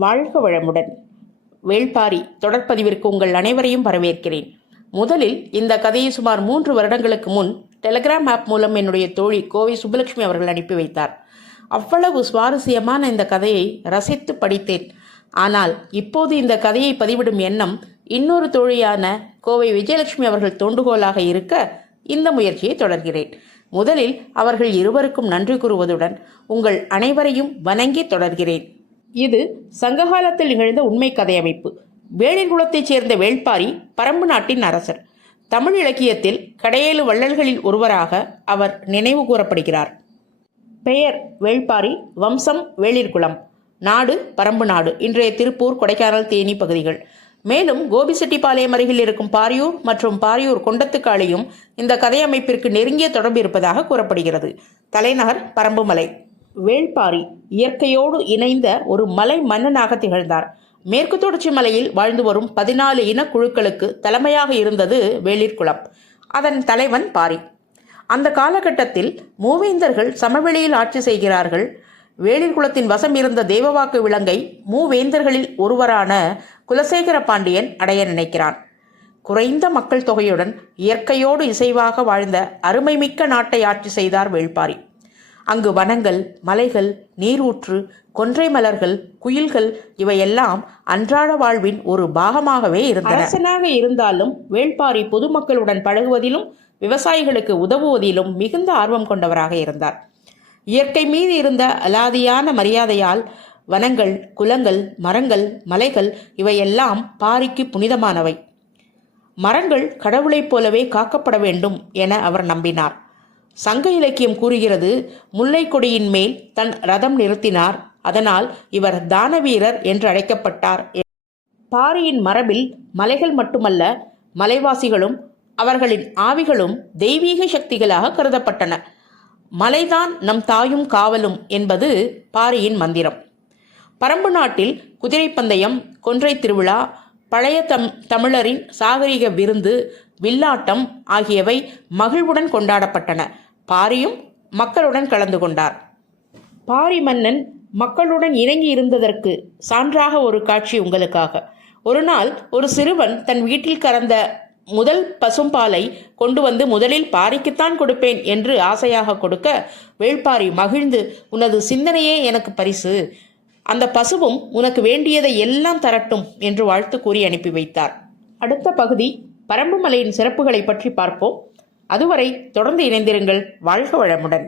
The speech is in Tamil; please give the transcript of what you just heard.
வாழ்க வளமுடன். வேள்பாரி தொடர்பதிவிற்கு உங்கள் அனைவரையும் வரவேற்கிறேன். முதலில் இந்த கதையை சுமார் 3 வருடங்களுக்கு முன் டெலிகிராம் ஆப் மூலம் என்னுடைய தோழி கோவை சுப்புலட்சுமி அவர்கள் அனுப்பி வைத்தார். அவ்வளவு சுவாரஸ்யமான இந்த கதையை ரசித்து படித்தேன். ஆனால் இப்போது இந்த கதையை பதிவிடும் எண்ணம் இன்னொரு தோழியான கோவை விஜயலட்சுமி அவர்கள் தோண்டுகோலாக இருக்க இந்த முயற்சியை தொடர்கிறேன். முதலில் அவர்கள் இருவருக்கும் நன்றி கூறுவதுடன் உங்கள் அனைவரையும் வணங்கி தொடர்கிறேன். இது சங்ககாலத்தில் நிகழ்ந்த உண்மை கதை அமைப்பு. வேளிர் குலத்தைச் சேர்ந்த வேள்பாரி பரம்பு நாட்டின் அரசர். தமிழ் இலக்கியத்தில் கடையேழு வள்ளல்களில் ஒருவராக அவர் நினைவு கூறப்படுகிறார். பெயர் வேள்பாரி, வம்சம் வேளிர்குலம், நாடு பரம்பு நாடு, இன்றைய திருப்பூர், கொடைக்கானல், தேனி பகுதிகள். மேலும் கோபிசெட்டிப்பாளையம் அருகில் இருக்கும் பாரியூர் மற்றும் பாரியூர் கொண்டத்துக்காளியும் இந்த கதையமைப்பிற்கு நெருங்கிய தொடர்பு இருப்பதாக கூறப்படுகிறது. தலைநகர் பரம்புமலை. வேள்பாரி இயற்கையோடு இணைந்த ஒரு மலை மன்னனாக திகழ்ந்தார். மேற்கு தொடர்ச்சி மலையில் வாழ்ந்து வரும் 14 இனக்குழுக்களுக்கு தலைமையாக இருந்தது வேளிர்குலம். அதன் தலைவன் பாரி. அந்த காலகட்டத்தில் மூவேந்தர்கள் சமவெளியில் ஆட்சி செய்கிறார்கள். வேளிர் குலத்தின் வசம் இருந்த தேவவாக்கு விலங்கை மூவேந்தர்களில் ஒருவரான குலசேகர பாண்டியன் அடைய நினைக்கிறான். குறைந்த மக்கள் தொகையுடன் இயற்கையோடு இசைவாக வாழ்ந்த அருமைமிக்க நாட்டை ஆட்சி செய்தார் வேள்பாரி. அங்கு வனங்கள், மலைகள், நீரூற்று, கொன்றை மலர்கள், குயில்கள் இவையெல்லாம் அன்றாட வாழ்வின் ஒரு பாகமாகவே இருந்தன. அரசனாக இருந்தாலும் வேள்பாரி பொதுமக்களுடன் பழகுவதிலும் விவசாயிகளுக்கு உதவுவதிலும் மிகுந்த ஆர்வம் கொண்டவராக இருந்தார். இயற்கை மீது இருந்த அலாதியான மரியாதையால் வனங்கள், குலங்கள், மரங்கள், மலைகள் இவையெல்லாம் பாரிக்கு புனிதமானவை. மரங்கள் கடவுளைப் போலவே காக்கப்பட வேண்டும் என அவர் நம்பினார். சங்க இலக்கியம் கூறுகிறது, முல்லை கொடியின் மேல் தன் ரதம் நிறுத்தினார், அதனால் இவர் தானவீரர் என்று அழைக்கப்பட்டார். பாரியின் மரபில் மலைகள் மட்டுமல்ல, மலைவாசிகளும் அவர்களின் ஆவிகளும் தெய்வீக சக்திகளாக கருதப்பட்டன. மலைதான் நம் தாயும் காவலும் என்பது பாரியின் மந்திரம். பரம்பு நாட்டில் குதிரை பந்தயம், கொன்றை திருவிழா, பழைய தமிழரின் சாகரிக விருந்து, வில்லாட்டம் ஆகியவை மகிழ்வுடன் கொண்டாடப்பட்டன. பாரியும் மக்களுடன் கலந்து கொண்டார். பாரி மன்னன் மக்களுடன் இணங்கி இருந்ததற்கு சான்றாக ஒரு காட்சி உங்களுக்காக. ஒரு நாள் ஒரு சிறுவன் தன் வீட்டில் கறந்த முதல் பசும்பாலை கொண்டு வந்து முதலில் பாரிக்குத்தான் கொடுப்பேன் என்று ஆசையாக கொடுக்க, வேள்பாரி மகிழ்ந்து, உனது சிந்தனையே எனக்கு பரிசு, அந்த பசுவும் உனக்கு வேண்டியதை எல்லாம் தரட்டும் என்று வாழ்த்து கூறி அனுப்பி வைத்தார். அடுத்த பகுதி பரம்புமலையின் சிறப்புகளை பற்றி பார்ப்போம். அதுவரை தொடர்ந்து இணைந்திருங்கள். வாழ்க வளமுடன்.